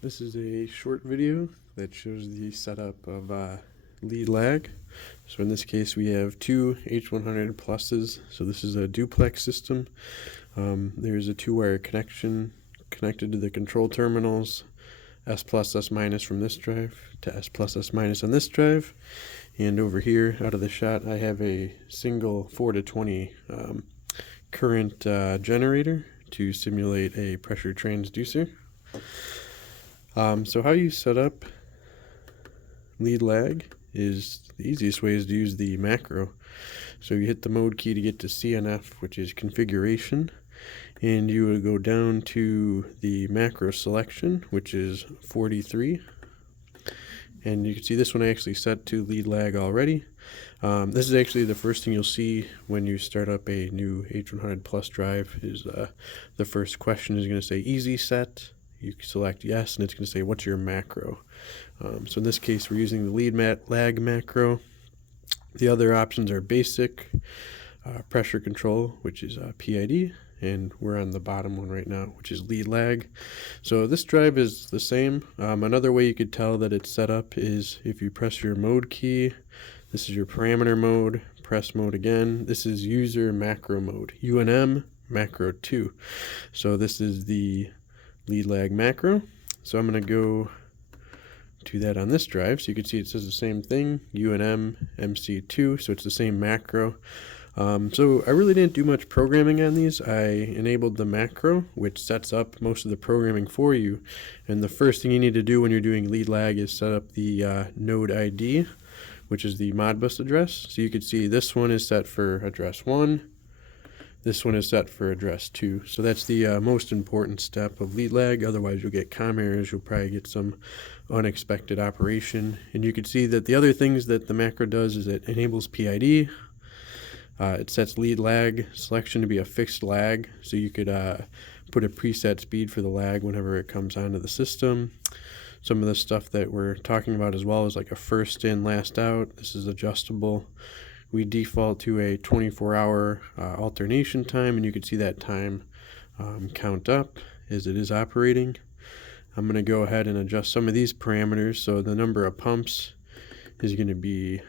This is a short video that shows the setup of lead lag. So in this case we have two H100 pluses. So this is a duplex system. There's a two-wire connection connected to the control terminals, S plus, S minus from this drive to S plus, S minus on this drive. And over here out of the shot I have a single 4 to 20 current generator to simulate a pressure transducer. So how you set up lead lag is the easiest way is to use the macro. So you hit the mode key to get to CNF, which is configuration, and you would go down to the macro selection, which is 43. And you can see this one I actually set to lead lag already. This is actually the first thing you'll see when you start up a new H100 Plus drive. Is the first question is going to say easy set. You select yes, and it's going to say what's your macro. So in this case we're using the lead lag macro. The other options are basic, pressure control, which is PID, and we're on the bottom one right now, which is lead lag. So this drive is the same. Another way you could tell that it's set up is if you press your mode key. This is your parameter mode, press mode again. This is user macro mode, UNM macro 2. So this is the lead lag macro. So I'm going to go to that on this drive. So you can see it says the same thing, UNM MC2, so it's the same macro. So I really didn't do much programming on these. I enabled the macro, which sets up most of the programming for you. And the first thing you need to do when you're doing lead lag is set up the node ID, which is the Modbus address. So you can see this one is set for address 1. This one is set for address 2. So that's the most important step of lead lag. Otherwise you'll get COM errors. You'll probably get some unexpected operation. And you can see that the other things that the macro does is it enables PID. It sets lead lag selection to be a fixed lag. So you could put a preset speed for the lag whenever it comes onto the system. Some of the stuff that we're talking about as well is like a first in, last out. This is adjustable. We default to a 24-hour alternation time, and you can see that time count up as it is operating. I'm going to go ahead and adjust some of these parameters. So the number of pumps is going to be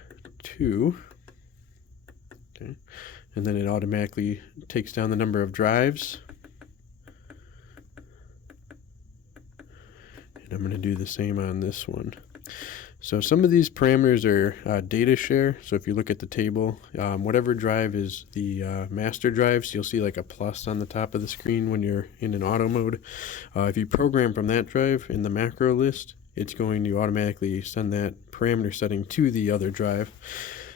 2. Okay. And then it automatically takes down the number of drives. And I'm going to do the same on this one. So some of these parameters are data share. So if you look at the table, whatever drive is the master drive, so you'll see like a plus on the top of the screen when you're in an auto mode. If you program from that drive in the macro list, it's going to automatically send that parameter setting to the other drive.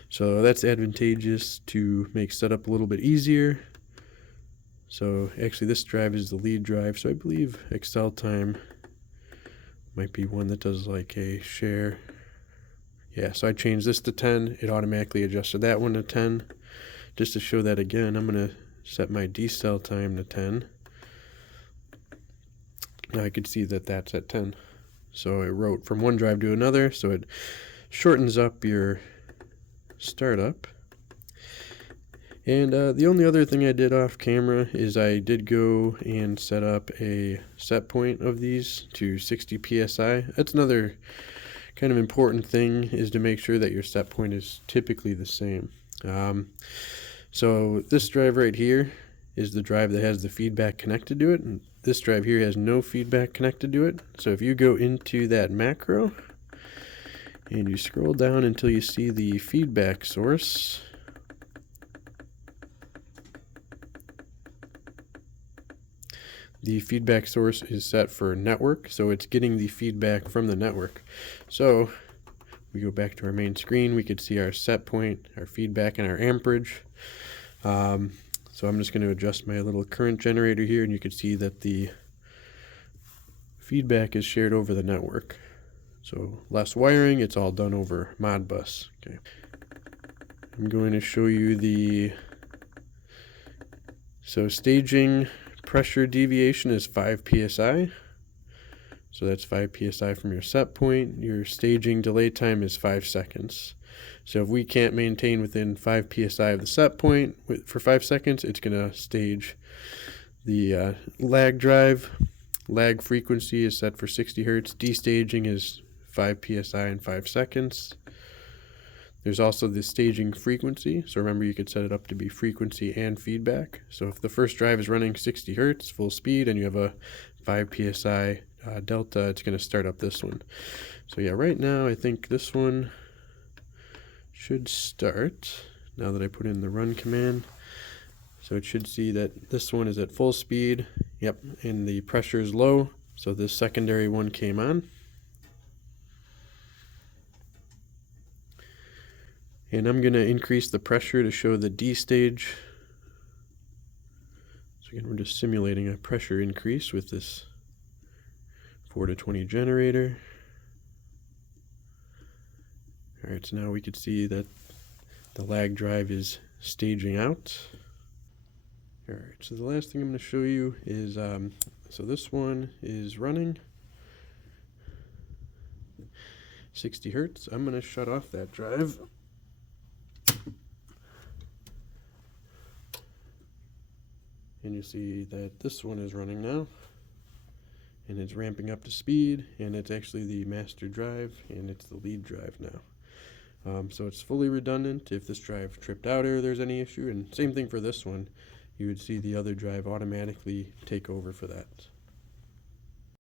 So that's advantageous to make setup a little bit easier. So actually this drive is the lead drive, so I believe Excel time might be one that does like a share. Yeah, so I changed this to 10. It automatically adjusted that one to 10. Just to show that again, I'm going to set my decel time to 10. Now I can see that that's at 10. So it wrote from one drive to another, so it shortens up your startup. And the only other thing I did off camera is I did go and set up a set point of these to 60 psi. That's another kind of important thing, is to make sure that your set point is typically the same. So this drive right here is the drive that has the feedback connected to it, and this drive here has no feedback connected to it. So if you go into that macro and you scroll down until you see the feedback source, the feedback source is set for network, so it's getting the feedback from the network. So we go back to our main screen, we could see our set point, our feedback, and our amperage. So I'm just going to adjust my little current generator here, and you can see that the feedback is shared over the network. So less wiring, it's all done over Modbus. Okay. I'm going to show you the staging pressure deviation is 5 psi. So that's 5 psi from your set point. Your staging delay time is 5 seconds. So if we can't maintain within 5 psi of the set point for 5 seconds, it's going to stage the lag drive. lag frequency is set for 60 hertz. Destaging is 5 psi in 5 seconds. There's also the staging frequency. So remember, you could set it up to be frequency and feedback. So if the first drive is running 60 hertz full speed and you have a 5 psi delta, it's going to start up this one. So yeah, right now I think this one should start now that I put in the run command. So it should see that this one is at full speed. Yep, and the pressure is low. So this secondary one came on. And I'm going to increase the pressure to show the D stage. So again, we're just simulating a pressure increase with this 4 to 20 generator. Alright, so now we can see that the lag drive is staging out. Alright, so the last thing I'm going to show you is, so this one is running 60 hertz. I'm going to shut off that drive. And you see that this one is running now, and it's ramping up to speed, and it's actually the master drive, and it's the lead drive now. So it's fully redundant. If this drive tripped out or there's any issue, and same thing for this one, you would see the other drive automatically take over for that.